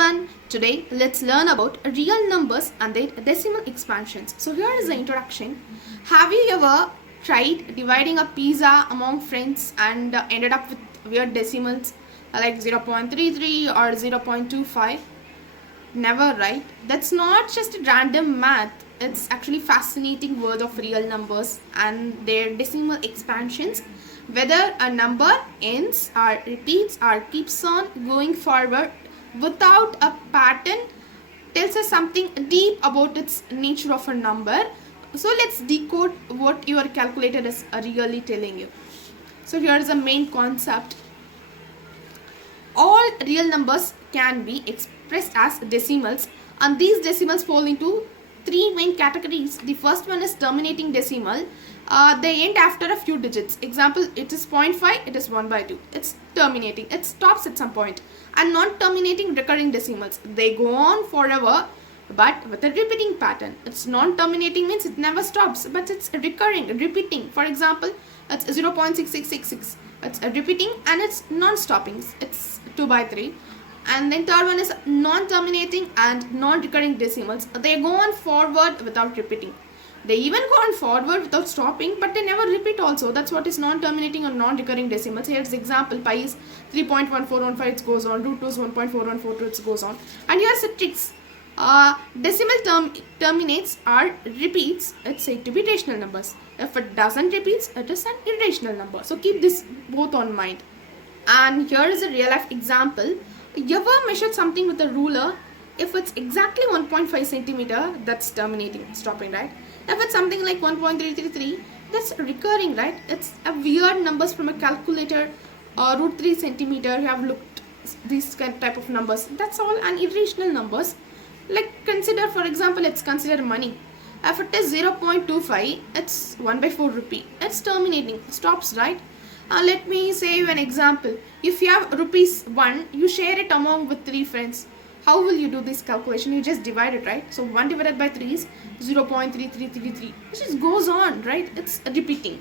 everyone, today let's learn about real numbers and their decimal expansions. So here is the introduction. Have you ever tried dividing a pizza among friends and ended up with weird decimals like 0.33 or 0.25? Never, right? That's not just a random math. It's actually fascinating world of real numbers and their decimal expansions. Whether a number ends or repeats or keeps on going forward without a pattern tells us something deep about its nature of a number. So let's decode what your calculator is really telling you. So here is the main concept. All real numbers can be expressed as decimals, and these decimals fall into three main categories. The first one is terminating decimal. They end after a few digits. Example, it is 0.5, it is 1/2. It's terminating. It stops at some point. And non-terminating recurring decimals. They go on forever but with a repeating pattern. It's non-terminating means it never stops, but it's recurring, repeating. For example, it's 0.6666. It's repeating and it's non-stopping. It's 2/3. And then third one is non-terminating and non-recurring decimals. They go on forward without repeating. They even go on forward without stopping, but they never repeat also. That's what is non-terminating or non-recurring decimals. Here's example. Pi is 3.1415, it goes on. Root 2 is 1.4142, it goes on. And here's the tricks. Decimal terminates or repeats, it's said to be rational numbers. If it doesn't repeat, it is an irrational number. So keep this both on mind. And here is a real life example. You ever measured something with a ruler? If it's exactly 1.5 centimeter, that's terminating, stopping, right? If it's something like 1.333, that's recurring, right? It's a weird numbers from a calculator. Root 3 centimeter, you have looked these type of numbers. That's all an irrational numbers. Like consider, for example, let's consider money. If it is 0.25, it's 1/4 rupee. It's terminating, stops, right? Let me say you an example. If you have rupees 1, you share it among with 3 friends. How will you do this calculation? You just divide it, right? So 1 divided by 3 is 0.3333. It just goes on, right? It's repeating.